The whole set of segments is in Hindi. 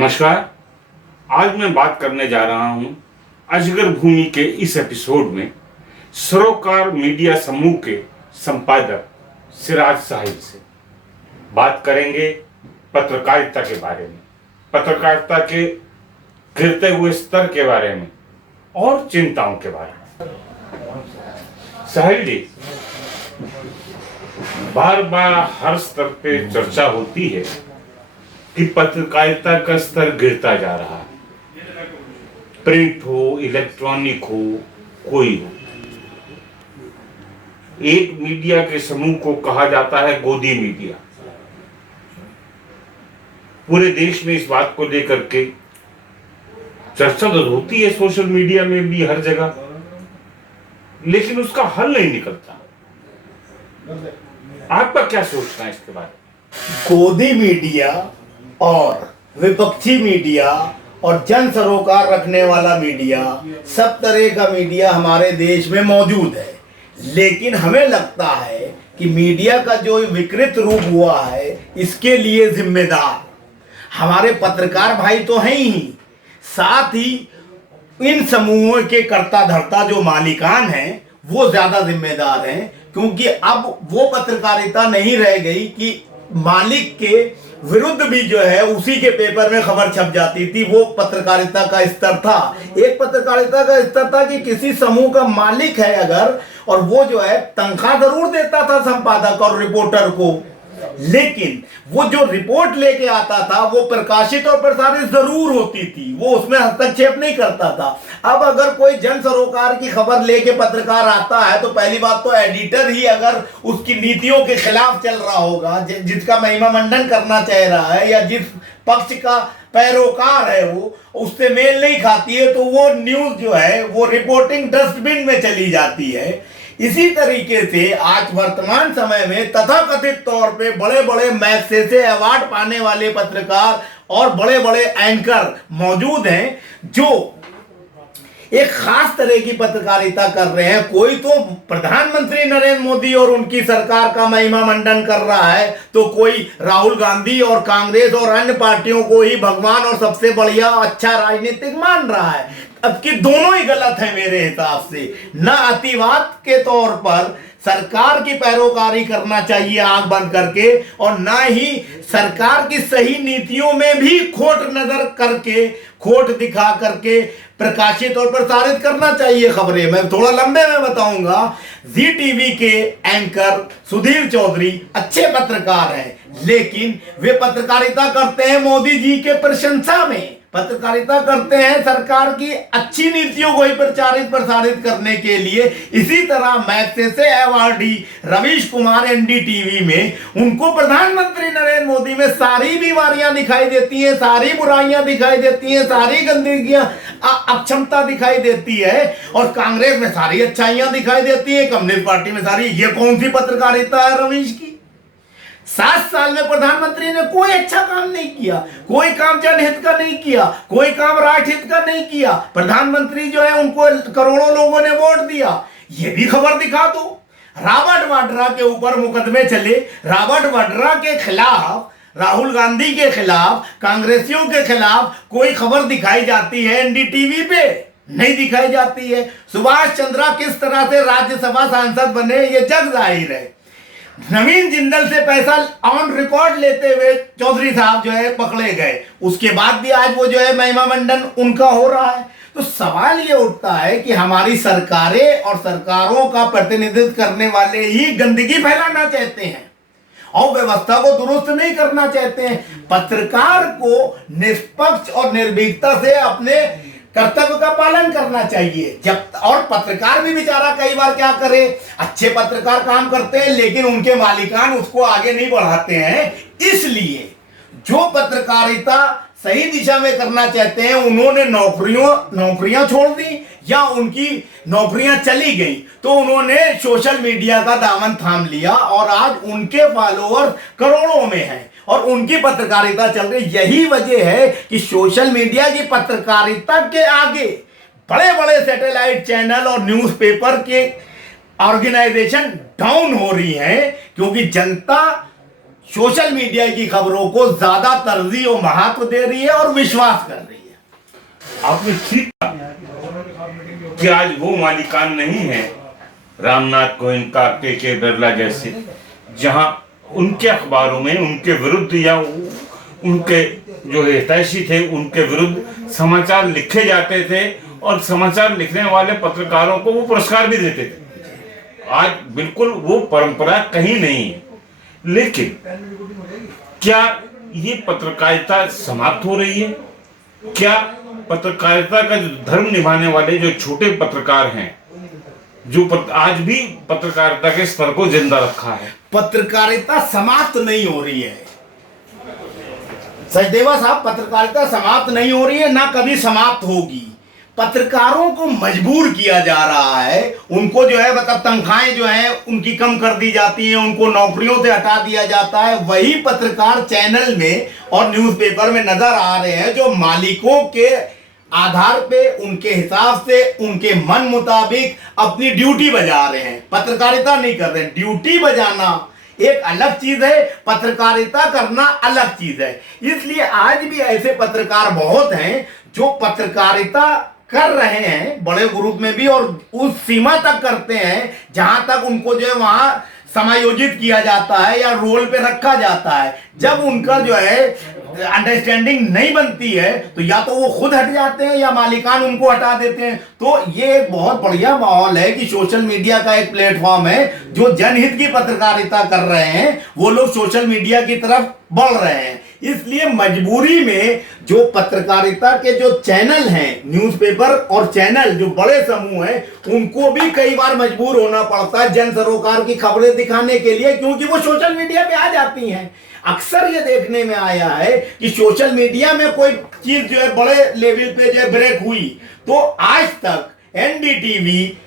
नमस्कार। आज मैं बात करने जा रहा हूं अजगर भूमि के इस एपिसोड में सरोकार मीडिया समूह के संपादक सिराज साहिल से। बात करेंगे पत्रकारिता के बारे में, पत्रकारिता के गिरते हुए स्तर के बारे में और चिंताओं के बारे में। साहिल जी, बार बार हर स्तर पे चर्चा होती है कि पत्रकारिता का स्तर गिरता जा रहा है। प्रिंट हो, इलेक्ट्रॉनिक हो, कोई हो। एक मीडिया के समूह को कहा जाता है गोदी मीडिया। पूरे देश में इस बात को लेकर के चर्चा तो होती है, सोशल मीडिया में भी, हर जगह, लेकिन उसका हल नहीं निकलता। आपका क्या सोचना है इसके बारे में? गोदी मीडिया और विपक्षी मीडिया और जन सरोकार रखने वाला मीडिया, सब तरह का मीडिया हमारे देश में मौजूद है। लेकिन हमें लगता है कि मीडिया का जो विकृत रूप हुआ है, इसके लिए जिम्मेदार हमारे पत्रकार भाई तो हैं ही, साथ ही इन समूहों के कर्ता धर्ता जो मालिकान हैं वो ज्यादा जिम्मेदार हैं। क्योंकि अब वो पत्रकारिता नहीं रह गई कि मालिक के विरुद्ध भी जो है उसी के पेपर में खबर छप जाती थी। वो पत्रकारिता का स्तर था। एक पत्रकारिता का स्तर था कि किसी समूह का मालिक है अगर, और वो जो है तनख्वाह जरूर देता था संपादक और रिपोर्टर को, लेकिन वो जो रिपोर्ट लेके आता था वो प्रकाशित और प्रसारित जरूर होती थी, वो उसमें हस्तक्षेप नहीं करता था। अब अगर कोई जन सरोकार की खबर लेके पत्रकार आता है तो पहली बात तो एडिटर ही अगर उसकी नीतियों के खिलाफ चल रहा होगा, जिसका महिमा मंडन करना चाह रहा है, या जिस पक्ष का पैरोकार है वो उससे मेल नहीं खाती है, तो वो न्यूज जो है वो रिपोर्टिंग डस्टबिन में चली जाती है। इसी तरीके से आज वर्तमान समय में तथाकथित तौर पे बड़े बड़े मैगसेसे अवार्ड पाने वाले पत्रकार और बड़े बड़े एंकर मौजूद हैं जो एक खास तरह की पत्रकारिता कर रहे हैं। कोई तो प्रधानमंत्री नरेंद्र मोदी और उनकी सरकार का महिमा मंडन कर रहा है, तो कोई राहुल गांधी और कांग्रेस और अन्य पार्टियों को ही भगवान और सबसे बढ़िया अच्छा राजनीतिक मान रहा है। अब कि दोनों ही गलत है मेरे हिसाब से। न अतिवाद के तौर पर सरकार की पैरोकारी करना चाहिए आंख बंद करके, और न ही सरकार की सही नीतियों में भी खोट नजर करके, खोट दिखा करके प्रकाशित और प्रसारित करना चाहिए खबरें। मैं थोड़ा लंबे में बताऊंगा। जी टीवी के एंकर सुधीर चौधरी अच्छे पत्रकार हैं, लेकिन वे पत्रकारिता करते हैं मोदी जी के प्रशंसा में, पत्रकारिता करते हैं सरकार की अच्छी नीतियों को ही प्रचारित प्रसारित करने के लिए। इसी तरह Magsaysay awardee Ravish Kumar NDTV में, उनको प्रधानमंत्री नरेंद्र मोदी में सारी बीमारियां दिखाई देती हैं, सारी बुराइयां दिखाई देती हैं, सारी गंदगियां, अक्षमता दिखाई देती है, और कांग्रेस में सारी अच्छाइयां दिखाई देती है, कम्युनिस्ट पार्टी में सारी। ये कौन सी पत्रकारिता है रवीश की? 7 साल में प्रधानमंत्री ने कोई अच्छा काम नहीं किया, कोई काम जनहित का नहीं किया, कोई काम राष्ट्रहित का नहीं किया। प्रधानमंत्री जो है उनको करोड़ों लोगों ने वोट दिया, ये भी खबर दिखा दो। रॉबर्ट वाड्रा के ऊपर मुकदमे चले, रॉबर्ट वाड्रा के खिलाफ, राहुल गांधी के खिलाफ, कांग्रेसियों के खिलाफ कोई खबर दिखाई जाती है एनडीटीवी पे? नहीं दिखाई जाती है। सुभाष चंद्रा किस तरह से राज्यसभा सांसद बने ये जग जाहिर है। नवीन जिंदल से पैसा ऑन रिकॉर्ड लेते हुए चौधरी साहब जो है पकड़े गए, उसके बाद भी आज वो जो है महिमा मंडन उनका हो रहा है। तो सवाल ये उठता है कि हमारी सरकारें और सरकारों का प्रतिनिधित्व करने वाले ही गंदगी फैलाना चाहते हैं और व्यवस्था को दुरुस्त नहीं करना चाहते हैं। पत्रकार को निष्पक्ष और निर्भीकता से अपने कर्तव्य का पालन करना चाहिए। जब और पत्रकार भी बेचारा कई बार क्या करे, अच्छे पत्रकार काम करते हैं लेकिन उनके मालिकान उसको आगे नहीं बढ़ाते हैं। इसलिए जो पत्रकारिता सही दिशा में करना चाहते हैं उन्होंने नौकरियां छोड़ दी, या उनकी नौकरियां चली गई तो उन्होंने सोशल मीडिया का दामन थाम लिया, और आज उनके फॉलोअर करोड़ों में हैं और उनकी पत्रकारिता चल रही। यही वजह है कि सोशल मीडिया की पत्रकारिता के आगे बड़े बड़े सैटेलाइट चैनल और न्यूज़पेपर के ऑर्गेनाइजेशन डाउन हो रही हैं, क्योंकि जनता सोशल मीडिया की खबरों को ज्यादा तरजीह और महत्व दे रही है और विश्वास कर रही है। आपने ठीक कहा कि आज वो मालिकान नहीं है रामनाथ गोयनका, के बिरला जैसे, जहां उनके अखबारों में उनके विरुद्ध या उनके जो हितैषी थे उनके विरुद्ध समाचार लिखे जाते थे और समाचार लिखने वाले पत्रकारों को वो पुरस्कार भी देते थे। आज बिल्कुल वो परंपरा कहीं नहीं है। लेकिन क्या ये पत्रकारिता समाप्त हो रही है? क्या पत्रकारिता का जो धर्म निभाने वाले जो छोटे पत्रकार हैं, जो आज भी पत्रकारिता के स्तर को जिंदा रखा है? पत्रकारिता समाप्त नहीं हो रही है सचदेवा साहब, पत्रकारिता समाप्त नहीं हो रही है, ना कभी समाप्त होगी। पत्रकारों को मजबूर किया जा रहा है, उनको जो है मतलब तनख्वाहें जो है उनकी कम कर दी जाती है, उनको नौकरियों से हटा दिया जाता है। वही पत्रकार चैनल में और न्यूज़पेपर में नजर आ रहे हैं जो मालिकों के आधार पे, उनके हिसाब से, उनके मन मुताबिक अपनी ड्यूटी बजा रहे हैं, पत्रकारिता नहीं कर रहे हैं। ड्यूटी बजाना एक अलग चीज है, पत्रकारिता करना अलग चीज है। इसलिए आज भी ऐसे पत्रकार बहुत हैं जो पत्रकारिता कर रहे हैं, बड़े ग्रुप में भी, और उस सीमा तक करते हैं जहां तक उनको जो है वहां समायोजित किया जाता है या रोल पे रखा जाता है। जब उनका जो है अंडरस्टैंडिंग नहीं बनती है तो या तो वो खुद हट जाते हैं या मालिकान उनको हटा देते हैं। तो ये एक बहुत बढ़िया माहौल है कि सोशल मीडिया का एक प्लेटफॉर्म है, जो जनहित की पत्रकारिता कर रहे हैं वो लोग सोशल मीडिया की तरफ बढ़ रहे हैं। इसलिए मजबूरी में जो पत्रकारिता के जो चैनल हैं, न्यूज़पेपर और चैनल जो बड़े समूह हैं, उनको भी कई बार मजबूर होना पड़ता है जन सरोकार की खबरें दिखाने के लिए, क्योंकि वो सोशल मीडिया पे आ जाती हैं। अक्सर ये देखने में आया है कि सोशल मीडिया में कोई चीज जो है बड़े लेवल पे जो है ब्रेक हुई तो आज तक NDTV,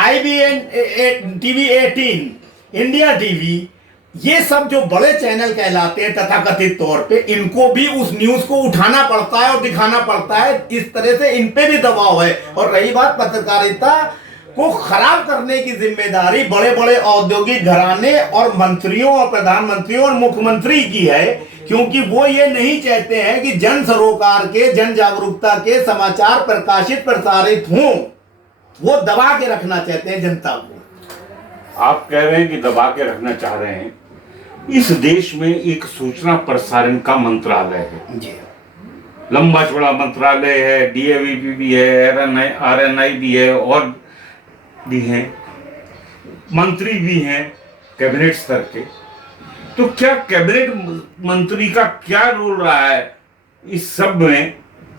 IBN TV 18, India TV, ये सब जो बड़े चैनल कहलाते हैं तथाकथित तौर पे, इनको भी उस न्यूज को उठाना पड़ता है और दिखाना पड़ता है। इस तरह से इन पे भी दबाव है। और रही बात पत्रकारिता को खराब करने की जिम्मेदारी बड़े बड़े औद्योगिक घराने और मंत्रियों और प्रधानमंत्रियों और मुख्यमंत्री की है, क्योंकि वो ये नहीं चाहते हैं कि जन सरोकार के, जन जागरूकता के समाचार प्रकाशित प्रसारित हों। वो दबा के रखना चाहते हैं जनता को। आप कह रहे हैं कि दबा के रखना चाह रहे हैं। इस देश में एक सूचना प्रसारण का मंत्रालय है जी, लंबा चौड़ा मंत्रालय है, DAVP भी है, RNI भी है और भी हैं, मंत्री भी हैं कैबिनेट स्तर के। तो क्या कैबिनेट मंत्री का क्या रोल रहा है इस सब में?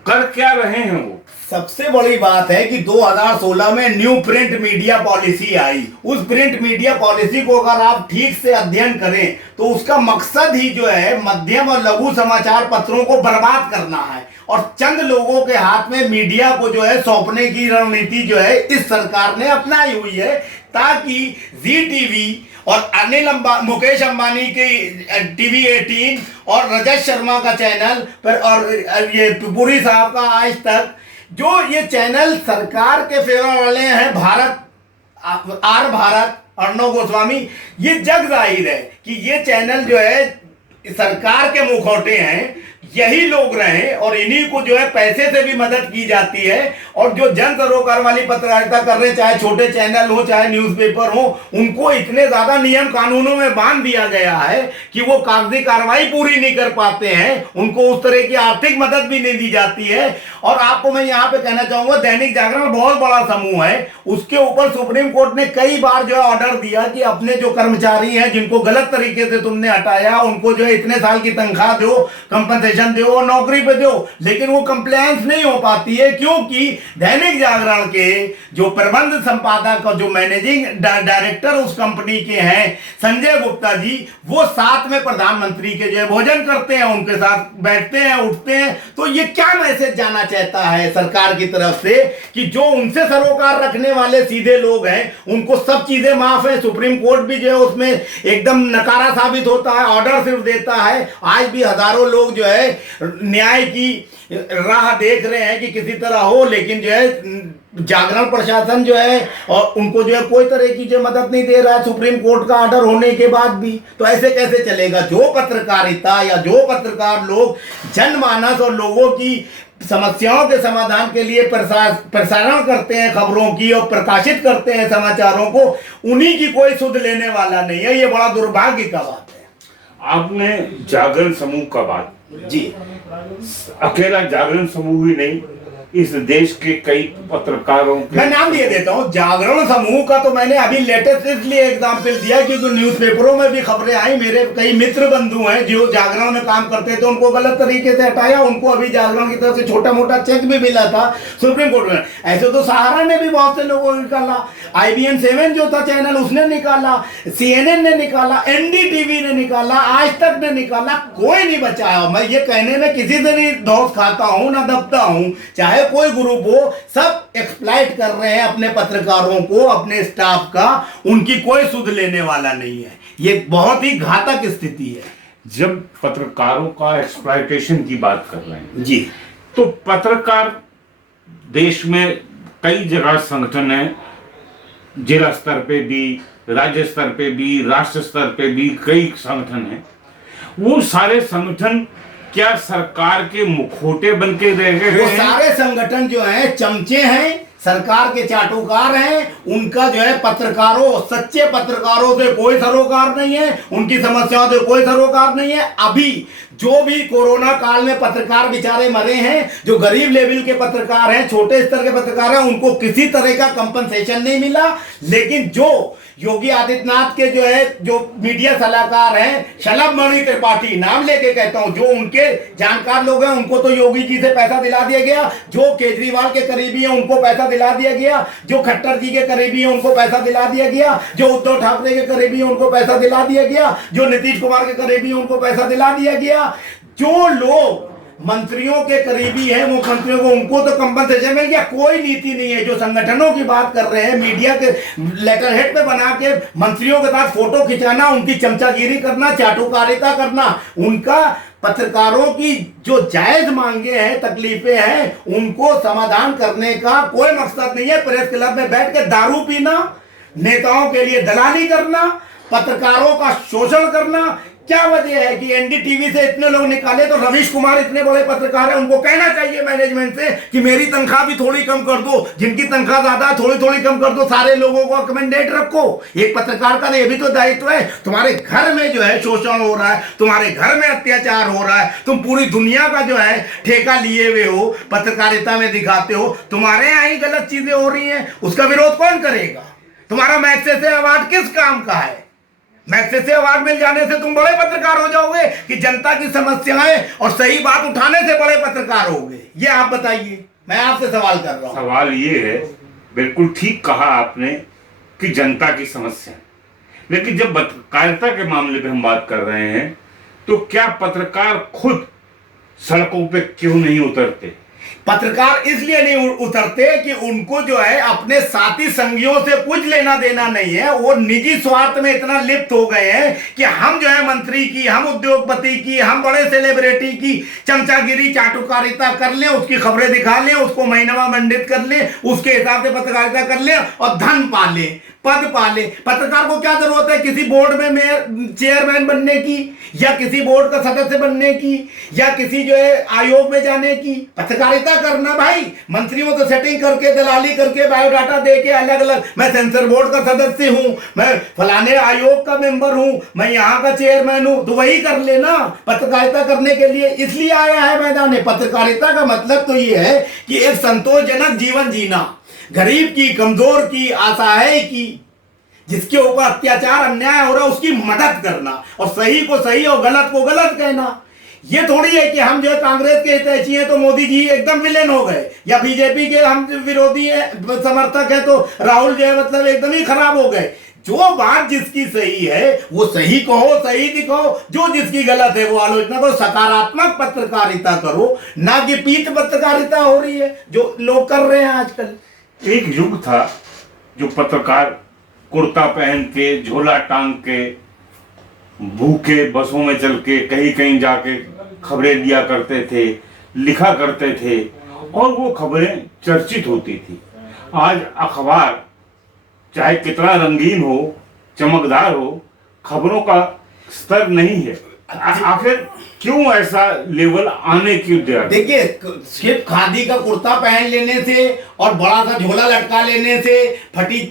कर क्या रहे हैं वो? सबसे बड़ी बात है कि 2016 में न्यू प्रिंट मीडिया पॉलिसी आई। उस प्रिंट मीडिया पॉलिसी को अगर आप ठीक से अध्ययन करें तो उसका मकसद ही जो है मध्यम और लघु समाचार पत्रों को बर्बाद करना है और चंद लोगों के हाथ में मीडिया को जो है सौंपने की रणनीति जो है इस सरकार ने अपनाई हुई है, ताकि ZTV और मुकेश अंबानी की टीवी 18 और रजत शर्मा का चैनल पर और ये पुरी साहब का आज तक, जो ये चैनल सरकार के फेवर वाले हैं, भारत अर्णव गोस्वामी, ये जग जाहिर है कि ये चैनल जो है सरकार के मुखौटे हैं, यही लोग रहे और इन्हीं को जो है पैसे से भी मदद की जाती है। और जो जन सरोकार वाली पत्रकारिता कर रहे, चाहे छोटे चैनल हो चाहे न्यूज़पेपर हो, उनको इतने ज्यादा नियम कानूनों में बांध दिया गया है कि वो कागजी कार्रवाई पूरी नहीं कर पाते हैं, उनको उस तरह की आर्थिक मदद भी नहीं दी जाती है। और आपको मैं यहाँ पे कहना चाहूंगा, दैनिक जागरण बहुत बड़ा समूह है, उसके ऊपर सुप्रीम कोर्ट ने कई बार जो है ऑर्डर दिया कि अपने जो कर्मचारी हैं जिनको गलत तरीके से तुमने हटाया, उनको जो है इतने साल की तनख्वाह दो, कंपनसेशन दो, नौकरी पे दो। लेकिन वो कंप्लायंस नहीं हो पाती है, क्योंकि दैनिक जागरण के जो प्रबंध संपादक और जो मैनेजिंग डायरेक्टर उस कंपनी के हैं संजय गुप्ता जी, वो साथ में प्रधानमंत्री के जो है भोजन करते हैं, उनके साथ बैठते हैं, उठते हैं। तो ये क्या मैसेज जाना चाहता है सरकार की तरफ से कि जो उनसे सरोकार रखने वाले सीधे लोग हैं उनको सब चीजें माफ है। सुप्रीम कोर्ट भी जो है उसमें एकदम नकारा साबित होता है, ऑर्डर सिर्फ देता है। आज भी हजारों लोग जो है न्याय की राह देख रहे हैं कि किसी तरह हो, लेकिन जो है जागरण प्रशासन जो है और उनको जो है कोई तरह की जो मदद नहीं दे रहा है सुप्रीम कोर्ट का ऑर्डर होने के बाद भी। तो ऐसे कैसे चलेगा? जो पत्रकारिता या जो पत्रकार लोग जनमानस और लोगों की समस्याओं के समाधान के लिए प्रसारण करते हैं खबरों की और प्रकाशित करते हैं समाचारों को, उन्हीं की कोई सुध लेने वाला नहीं है। ये बड़ा दुर्भाग्य का बात है। आपने जागरण समूह का बात जी, अकेला जागरण समूह ही नहीं, इस देश के कई पत्रकारों के मैं नाम दिए देता हूँ। जागरण समूह का तो मैंने अभी लेटेस्ट इसलिए एग्जाम्पल दिया क्योंकि न्यूज़पेपरों में भी खबरें आई। मेरे कई मित्र बंधु हैं जो जागरण में काम करते थे, उनको गलत तरीके से हटाया, उनको अभी जागरण की तरफ से छोटा मोटा चेक भी मिला था सुप्रीम कोर्ट में। ऐसे तो सहारा ने भी बहुत से लोगों को निकाला, IBN 7 जो था चैनल उसने निकाला, CNN ने निकाला, NDTV ने निकाला, आज तक ने निकाला, कोई नहीं बचाया। मैं ये कहने में किसी से नहीं धौंस खाता हूँ ना दबता हूँ, चाहे कोई ग्रुप हो, सब एक्सप्लॉइट कर रहे हैं अपने पत्रकारों को, अपने स्टाफ का, उनकी कोई सुध लेने वाला नहीं है। ये बहुत ही घातक स्थिति है। जब पत्रकारों का एक्सप्लॉयटेशन की बात कर रहे हैं जी, तो पत्रकार देश में कई जगह संगठन है, जिला स्तर पे भी, राज्य स्तर पे भी, राष्ट्र स्तर पे भी कई संगठन हैं। वो सारे संगठन क्या सरकार के मुखौटे बन के रह गए? वो सारे संगठन जो हैं चमचे हैं, सरकार के चाटुकार हैं। उनका जो है पत्रकारों, सच्चे पत्रकारों से कोई सरोकार नहीं है, उनकी समस्याओं से कोई सरोकार नहीं है। अभी जो भी कोरोना काल में पत्रकार बेचारे मरे हैं, जो गरीब लेवल के पत्रकार हैं, छोटे स्तर के पत्रकार हैं, उनको किसी तरह का कंपनसेशन नहीं मिला। लेकिन जो योगी आदित्यनाथ के जो है जो मीडिया सलाहकार हैं, शलभ मणि त्रिपाठी नाम लेके कहता हूं, जो उनके जानकार लोग हैं, उनको तो योगी जी से पैसा दिला दिया गया। जो केजरीवाल के करीबी हैं उनको पैसा दिला दिया गया, जो खट्टर जी के करीबी हैं उनको पैसा दिला दिया गया, जो उद्धव ठाकरे के करीबी हैं उनको पैसा दिला दिया गया, जो नीतीश कुमार के करीबी हैं उनको पैसा दिला दिया गया। जो लोग मंत्रियों के करीबी हैं वो मंत्रियों को, उनको तो कंपनसेशन मिल गया। कोई नीति नहीं है। जो संगठनों की बात कर रहे हैं, मीडिया के लेटर हेड पे बना के मंत्रियों के साथ फोटो खिंचाना, उनकी चमचागिरी करना, चाटुकारिता करना, उनका पत्रकारों की जो जायज मांगे हैं, तकलीफें हैं, उनको समाधान करने का कोई मकसद नहीं है। प्रेस क्लब में बैठ के दारू पीना, नेताओं के लिए दलाली करना, पत्रकारों का शोषण करना। क्या वजह है कि NDTV से इतने लोग निकाले तो रवीश कुमार इतने बड़े पत्रकार हैं, उनको कहना चाहिए मैनेजमेंट से कि मेरी तनख्वाह भी थोड़ी कम कर दो, जिनकी तनख्वाह ज्यादा है थोड़ी थोड़ी कम कर दो, सारे लोगों को अकोमोडेट रखो। एक पत्रकार का ये भी तो दायित्व है। तुम्हारे घर में जो है शोषण हो रहा है, तुम्हारे घर में अत्याचार हो रहा है, तुम पूरी दुनिया का जो है ठेका लिए हुए हो, पत्रकारिता में दिखाते हो, तुम्हारे यहाँ ही गलत चीजें हो रही हैं, उसका विरोध कौन करेगा? तुम्हारा मैग्सेसे अवार्ड किस काम का है? मैग्सेसे अवार्ड मिल जाने से तुम बड़े पत्रकार हो जाओगे कि जनता की समस्याएं और सही बात उठाने से बड़े पत्रकार होगे? ये आप बताइए, मैं आपसे सवाल कर रहा हूं। सवाल ये है, बिल्कुल ठीक कहा आपने कि जनता की समस्या, लेकिन जब पत्रकारिता के मामले में हम बात कर रहे हैं तो क्या पत्रकार खुद सड़कों पे क्यों नहीं उतरते? पत्रकार इसलिए नहीं उतरते कि उनको जो है अपने साथी संगियों से कुछ लेना देना नहीं है। वो निजी स्वार्थ में इतना लिप्त हो गए हैं कि हम जो है मंत्री की, हम उद्योगपति की, हम बड़े सेलिब्रिटी की चमचागिरी चाटुकारिता कर लें, उसकी खबरें दिखा लें, उसको महीनवा मंडित कर लें, उसके हिसाब से पत्रकारिता कर लें और धन पा लें, पद पाले। पत्रकार को क्या जरूरत है किसी बोर्ड में चेयरमैन बनने की, या किसी बोर्ड का सदस्य बनने की, या किसी जो है आयोग में जाने की? पत्रकारिता करना भाई। मंत्रियों तो सेटिंग करके, दलाली करके, बायोडाटा दे के अलग अलग, मैं सेंसर बोर्ड का सदस्य हूं, मैं फलाने आयोग का मेंबर हूं, मैं यहाँ का चेयरमैन हूं, तो वही कर लेना। पत्रकारिता करने के लिए इसलिए आया है मैदान में। पत्रकारिता का मतलब तो ये है कि एक संतोषजनक जीवन जीना, गरीब की, कमजोर की, असहाय की, जिसके ऊपर अत्याचार अन्याय हो रहा है उसकी मदद करना, और सही को सही और गलत को गलत कहना। ये थोड़ी है कि हम जो है कांग्रेस के हितैषी हैं तो मोदी जी एकदम विलेन हो गए, या बीजेपी के हम विरोधी है, समर्थक है तो राहुल जो है मतलब एकदम ही खराब हो गए। जो बात जिसकी सही है वो सही कहो, सही दिखाओ, जो जिसकी गलत है वो आलोचना करो। सकारात्मक पत्रकारिता करो, ना कि पीठ पत्रकारिता हो रही है जो लोग कर रहे हैं आजकल। एक युग था जो पत्रकार कुर्ता पहन के, झोला टांग के, भूखे बसों में चल के, कहीं कहीं जाके खबरें लिया करते थे, लिखा करते थे और वो खबरें चर्चित होती थी। आज अखबार चाहे कितना रंगीन हो, चमकदार हो, खबरों का स्तर नहीं है। आखिर क्यों ऐसा लेवल आने क्यों दिया? देखिए, सिर्फ खादी का कुर्ता पहन लेने से और बड़ा सा झोला लटका लेने से, फटी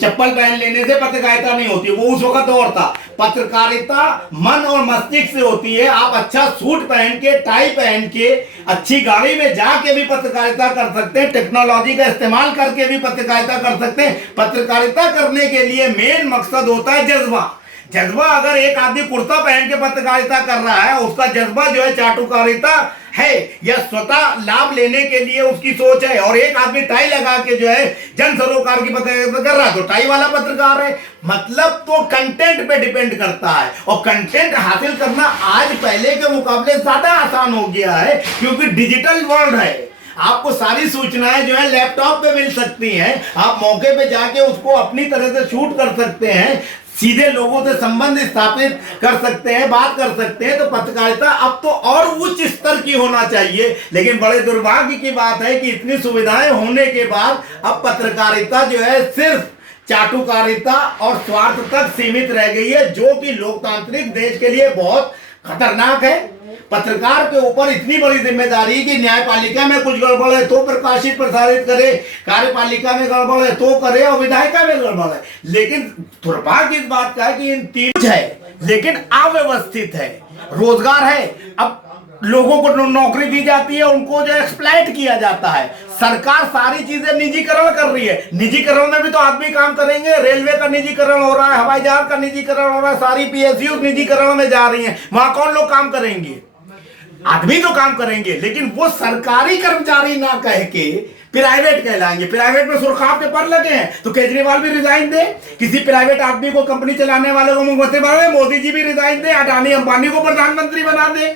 चप्पल पहन लेने से पत्रकारिता नहीं होती। वो उस वक्त दौर था। पत्रकारिता मन और मस्तिष्क से होती है। आप अच्छा सूट पहन के, टाई पहन के, अच्छी गाड़ी में जाके भी पत्रकारिता कर सकते हैं। टेक्नोलॉजी का इस्तेमाल करके भी पत्रकारिता कर सकते हैं। पत्रकारिता करने के लिए मेन मकसद होता है जज्बा। जज्बा, अगर एक आदमी कुर्ता पहन के पत्रकारिता कर रहा है, उसका जज्बा जो है चाटुकारिता है या स्वतः लाभ लेने के लिए उसकी सोच है, और एक आदमी टाई लगा के जो है जन सरोकार की पत्रकारिता कर रहा है तो टाई वाला पत्रकार है। मतलब तो कंटेंट पे डिपेंड करता है, और कंटेंट हासिल करना आज पहले के मुकाबले ज्यादा आसान हो गया है, क्योंकि डिजिटल वर्ल्ड है। आपको सारी सूचनाएं जो है लैपटॉप पे मिल सकती हैं। आप मौके पे जाके उसको अपनी तरह से शूट कर सकते हैं, सीधे लोगों से संबंध स्थापित कर सकते हैं, बात कर सकते हैं। तो पत्रकारिता अब तो और उच्च स्तर की होना चाहिए। लेकिन बड़े दुर्भाग्य की बात है कि इतनी सुविधाएं होने के बाद अब पत्रकारिता जो है सिर्फ चाटुकारिता और स्वार्थ तक सीमित रह गई है, जो कि लोकतांत्रिक देश के लिए बहुत खतरनाक है। पत्रकार के ऊपर इतनी बड़ी जिम्मेदारी कि न्यायपालिका में कुछ गड़बड़ है तो प्रकाशित प्रसारित करे, कार्यपालिका में गड़बड़ है तो करे, और विधायिका में गड़बड़ है। लेकिन दुर्भाग्य इस बात का है कि इन तीन है लेकिन अव्यवस्थित है। रोजगार है, अब लोगों को नौकरी दी जाती है, उनको जो एक्सप्लॉइट किया जाता है। सरकार सारी चीजें निजीकरण कर रही है। निजीकरण में भी तो आदमी काम करेंगे। रेलवे का निजीकरण हो रहा है, हवाई जहाज का निजीकरण हो रहा है, सारी पीएसयू निजीकरण में जा रही हैं। वहां कौन लोग काम करेंगे? आदमी तो काम करेंगे, लेकिन वो सरकारी कर्मचारी ना कह के प्राइवेट कहलाएंगे। प्राइवेट में सुरखाब के पर लगे हैं तो केजरीवाल भी रिजाइन दे, किसी प्राइवेट आदमी को, कंपनी चलाने वाले को मुख्यमंत्री बना दे, मोदी जी भी रिजाइन दे, अडानी अंबानी को प्रधानमंत्री बना दे।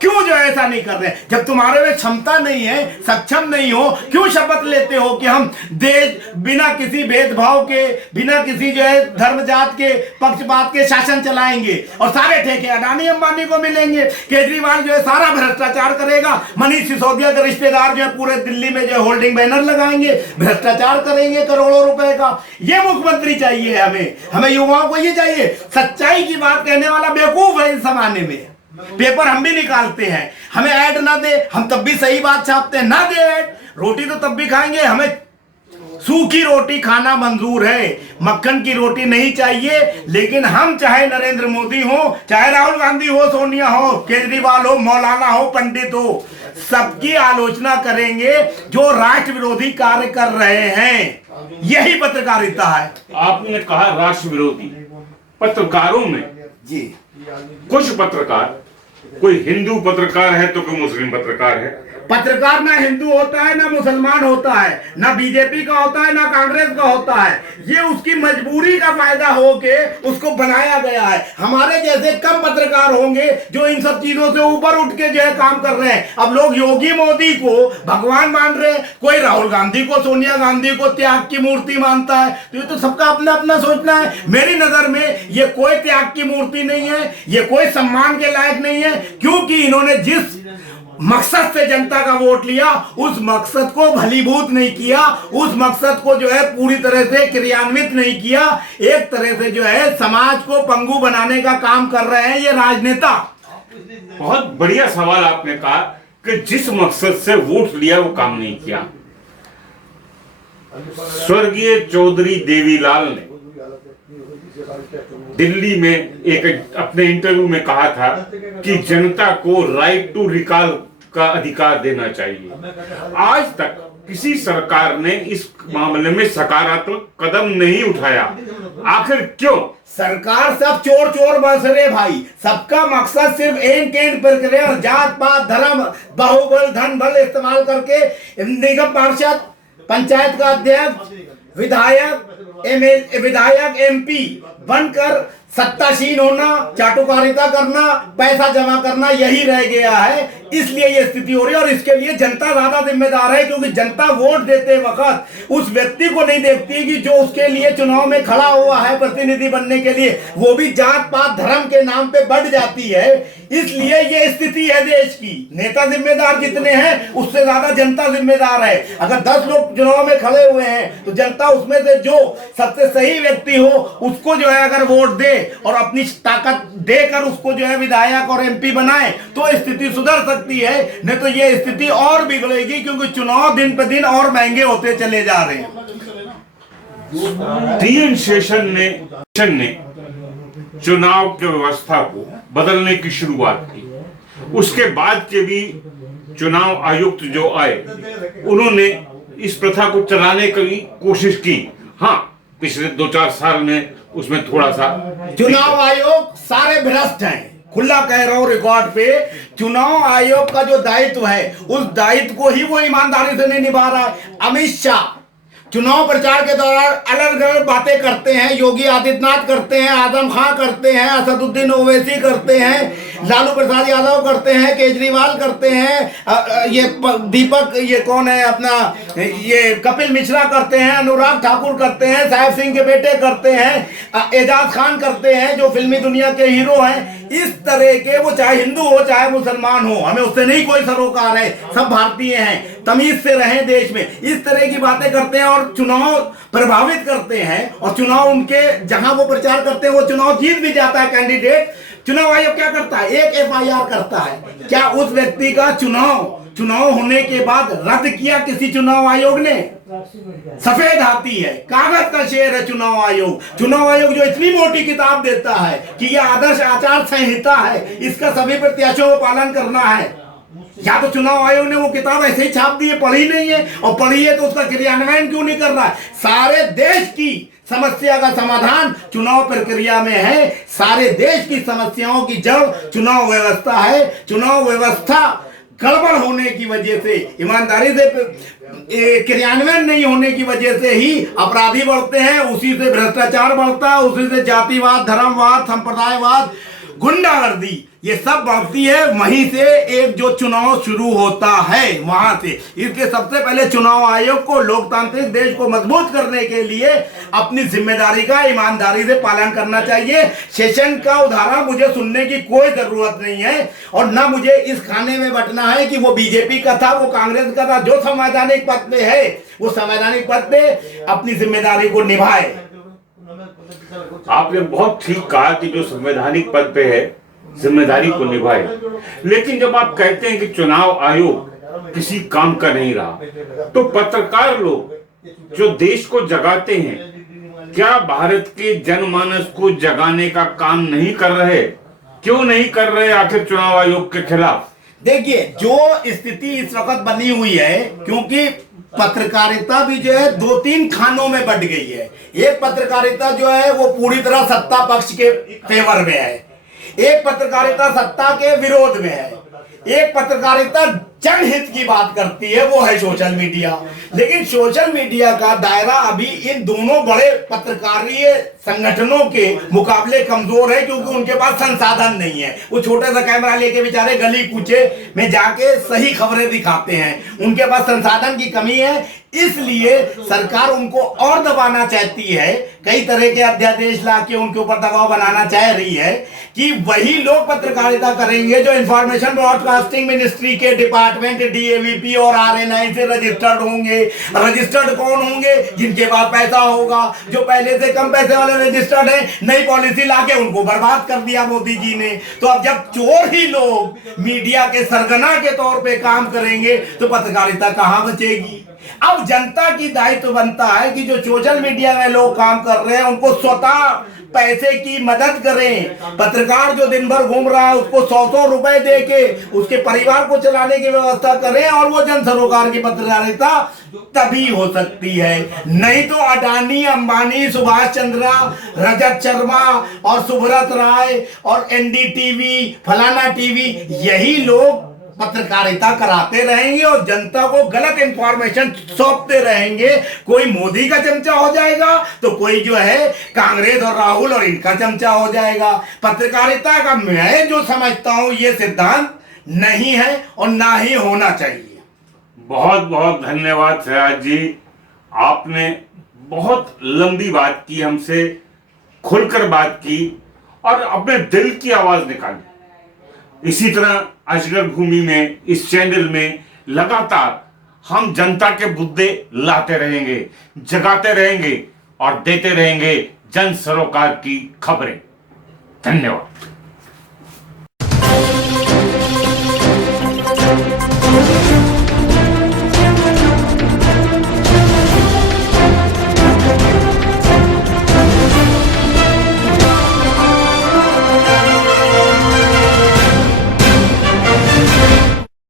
क्यों जो ऐसा नहीं कर रहे? जब तुम्हारे में क्षमता नहीं है, सक्षम नहीं हो, क्यों शपथ लेते हो कि हम देश बिना किसी भेदभाव के, बिना किसी जो है धर्म जात के पक्षपात के शासन चलाएंगे और सारे ठेके अडानी अंबानी को मिलेंगे। केजरीवाल जो है सारा भ्रष्टाचार करेगा। मनीष सिसोदिया के रिश्तेदार जो है पूरे दिल्ली में जो है होल्डिंग बैनर लगाएंगे, भ्रष्टाचार करेंगे करोड़ों रुपए का। ये मुख्यमंत्री चाहिए हमें युवाओं को ये चाहिए। सच्चाई की बात कहने वाला बेवकूफ है इस जमाने में। पेपर हम भी निकालते हैं, हमें ऐड ना दे हम तब भी सही बात छापते हैं, ना दे ऐड, रोटी तो तब भी खाएंगे। हमें सूखी रोटी खाना मंजूर है, मक्खन की रोटी नहीं चाहिए। लेकिन हम चाहे नरेंद्र मोदी हो, चाहे राहुल गांधी हो, सोनिया हो, केजरीवाल हो, मौलाना हो, पंडित हो, सबकी आलोचना करेंगे जो राष्ट्र विरोधी कार्य कर रहे हैं। यही पत्रकारिता है। आपने कहा राष्ट्र विरोधी। पत्रकारों में जी कुछ पत्रकार, कोई हिंदू पत्रकार है तो कोई मुस्लिम पत्रकार है। पत्रकार ना हिंदू होता है, ना मुसलमान होता है, ना बीजेपी का होता है, ना कांग्रेस का होता है। ये उसकी मजबूरी का फायदा होके उसको बनाया गया है। हमारे जैसे कम पत्रकार होंगे जो इन सब चीजों से ऊपर उठ के जो है काम कर रहे हैं। अब लोग योगी मोदी को भगवान मान रहे हैं, कोई राहुल गांधी को, सोनिया गांधी को त्याग की मूर्ति मानता है। तो ये तो सबका अपना अपना सोचना है। मेरी नजर में ये कोई त्याग की मूर्ति नहीं है, ये कोई सम्मान के लायक नहीं है, क्योंकि इन्होंने जिस मकसद से जनता का वोट लिया उस मकसद को भलीभूत नहीं किया, उस मकसद को जो है पूरी तरह से क्रियान्वित नहीं किया। एक तरह से जो है समाज को पंगु बनाने का काम कर रहे हैं ये राजनेता। बहुत बढ़िया सवाल आपने कहा कि जिस मकसद से वोट लिया वो काम नहीं किया। स्वर्गीय चौधरी देवीलाल ने दिल्ली में एक अपने इंटरव्यू में कहा था कि जनता को राइट टू रिकॉल का अधिकार देना चाहिए। आज तक किसी सरकार ने इस मामले में सकारात्मक कदम नहीं उठाया। आखिर क्यों? सरकार सब चोर चोर बस रहे भाई। सबका मकसद सिर्फ एंड केंड प्रक्रिया, जात पात धर्म बाहुबल धन बल इस्तेमाल करके निगम पार्षद, पंचायत का अध्यक्ष, विधायक एमपी बनकर सत्तासीन होना, चाटुकारिता करना, पैसा जमा करना, यही रह गया है। इसलिए ये स्थिति हो रही है और इसके लिए जनता ज्यादा जिम्मेदार है, क्योंकि जनता वोट देते वक्त उस व्यक्ति को नहीं देखती कि जो उसके लिए चुनाव में खड़ा हुआ है प्रतिनिधि बनने के लिए, वो भी जात पात धर्म के नाम पे बढ़ जाती है। इसलिए ये स्थिति है देश की। नेता जिम्मेदार जितने हैं उससे ज्यादा जनता जिम्मेदार है। अगर 10 लोग चुनाव में खड़े हुए हैं तो जनता उसमें से जो सबसे सही व्यक्ति हो उसको जो है अगर वोट दे और अपनी ताकत देकर उसको जो है विधायक और एमपी बनाए तो स्थिति सुधर सकती है। नहीं तो ये स्थिति और बिगड़ेगी, क्योंकि चुनाव दिन पर दिन और महंगे होते चले जा रहे हैं। टीएन शेषन ने चुनाव की व्यवस्था को बदलने की शुरुआत की। उसके बाद के भी चुनाव आयुक्त जो आए उन्होंने इस प्रथा को चलाने की कोशिश की। हाँ, पिछले 2-4 साल में उसमें थोड़ा सा चुनाव आयोग सारे भ्रष्ट हैं, खुला कह रहा हूं रिकॉर्ड पे। चुनाव आयोग का जो दायित्व है उस दायित्व को ही वो ईमानदारी से नहीं निभा रहा है। अमित शाह चुनाव प्रचार के दौरान अलग अलग बातें करते हैं, योगी आदित्यनाथ करते हैं, आजम खां करते हैं, असदुद्दीन ओवैसी करते हैं, लालू प्रसाद यादव करते हैं, केजरीवाल करते हैं, ये दीपक ये कौन है अपना ये कपिल मिश्रा करते हैं, अनुराग ठाकुर करते हैं, साहेब सिंह के बेटे करते हैं, एजाज खान करते हैं जो फिल्मी दुनिया के हीरो हैं। इस तरह के वो चाहे हिंदू हो चाहे मुसलमान हो, हमें उससे नहीं कोई सरोकार है, सब भारतीय हैं, तमीज से रहें देश में। इस तरह की बातें करते हैं और चुनाव प्रभावित करते हैं और चुनाव उनके जहां वो प्रचार करते हैं वो चुनाव जीत भी जाता है कैंडिडेट। चुनाव आयोग क्या करता है? एक एफआईआर करता है। क्या उस व्यक्ति का चुनाव होने के बाद रद्द किया किसी चुनाव आयोग ने? सफेद हाथी है, कागज का शेर है चुनाव आयोग। चुनाव आयोग जो इतनी मोटी किताब देता है कि यह आदर्श आचार संहिता है, इसका सभी प्रत्याशियों को पालन करना है। या तो चुनाव आयोग ने वो किताब ऐसे ही छाप दी है, पढ़ी नहीं है, और पढ़ी है तो उसका क्रियान्वयन क्यों नहीं कर रहा है? सारे देश की समस्या का समाधान चुनाव प्रक्रिया में है। सारे देश की समस्याओं की जड़ चुनाव व्यवस्था है। चुनाव व्यवस्था गड़बड़ होने की वजह से, ईमानदारी से क्रियान्वयन नहीं होने की वजह से ही अपराधी बढ़ते हैं, उसी से भ्रष्टाचार बढ़ता है, उसी से जातिवाद, धर्मवाद, संप्रदायवाद, गुंडागर्दी ये सब बढ़ती है। वहीं से एक जो चुनाव शुरू होता है वहां से। इसलिए सबसे पहले चुनाव आयोग को लोकतांत्रिक देश को मजबूत करने के लिए अपनी जिम्मेदारी का ईमानदारी से पालन करना चाहिए। सेशन का उदाहरण मुझे सुनने की कोई जरूरत नहीं है और ना मुझे इस खाने में बंटना है कि वो बीजेपी का था, वो कांग्रेस का था। जो संवैधानिक पद पे है वो संवैधानिक पद पे अपनी जिम्मेदारी को निभाए। आपने बहुत ठीक कहा कि जो संवैधानिक पद पे है जिम्मेदारी को निभाए, लेकिन जब आप कहते हैं कि चुनाव आयोग किसी काम का नहीं रहा, तो पत्रकार लोग जो देश को जगाते हैं, क्या भारत के जनमानस को जगाने का काम नहीं कर रहे? क्यों नहीं कर रहे आखिर चुनाव आयोग के खिलाफ? देखिए, जो स्थिति इस वक्त बनी हुई है, क्योंकि पत्रकारिता भी जो है 2-3 खानों में बंट गई है। एक पत्रकारिता जो है वो पूरी तरह सत्ता पक्ष के फेवर में है, एक पत्रकारिता सत्ता के विरोध में है, एक पत्रकारिता जनहित की बात करती है, वो है सोशल मीडिया। लेकिन सोशल मीडिया का दायरा अभी इन दोनों बड़े पत्रकारीय संगठनों के मुकाबले कमजोर है, क्योंकि उनके पास संसाधन नहीं है। वो छोटा सा कैमरा लेके बेचारे गली कूचे में जाके सही खबरें दिखाते हैं, उनके पास संसाधन की कमी है। इसलिए सरकार उनको और दबाना चाहती है, कई तरह के अध्यादेश लाके उनके ऊपर दबाव बनाना चाह रही है कि वही लोग पत्रकारिता करेंगे जो इंफॉर्मेशन ब्रॉडकास्टिंग मिनिस्ट्री के डिपार्टमेंट डीएवीपी और आरएनआई से रजिस्टर्ड होंगे। रजिस्टर्ड कौन होंगे? जिनके पास पैसा होगा। जो पहले से कम पैसे वाले रजिस्टर्ड है, नई पॉलिसी लाके उनको बर्बाद कर दिया मोदी जी ने। तो अब जब चोर ही लोग मीडिया के सरगना के तौर पे काम करेंगे तो पत्रकारिता कहां बचेगी? अब जनता की दायित्व बनता है कि जो सोशल मीडिया में लोग काम कर रहे हैं उनको स्वतः पैसे की मदद करें। पत्रकार जो दिन भर घूम रहा है उसको 100-100 रुपए दे के उसके परिवार को चलाने की व्यवस्था करें, और वो जन सरोकार की पत्रकारिता तभी हो सकती है। नहीं तो अडानी, अंबानी, सुभाष चंद्रा, रजत शर्मा और सुब्रत राय और एनडीटीवी, फलाना टीवी, यही लोग पत्रकारिता कराते रहेंगे और जनता को गलत इंफॉर्मेशन सौंपते रहेंगे। कोई मोदी का चमचा हो जाएगा तो कोई जो है कांग्रेस और राहुल और इनका चमचा हो जाएगा। पत्रकारिता का मैं जो समझता हूं ये सिद्धांत नहीं है और ना ही होना चाहिए। बहुत बहुत धन्यवाद सिराज जी, आपने बहुत लंबी बात की, हमसे खुलकर बात की और अपने दिल की आवाज निकाली। इसी तरह अजगर भूमि में, इस चैनल में लगातार हम जनता के मुद्दे लाते रहेंगे, जगाते रहेंगे और देते रहेंगे जन सरोकार की खबरें। धन्यवाद।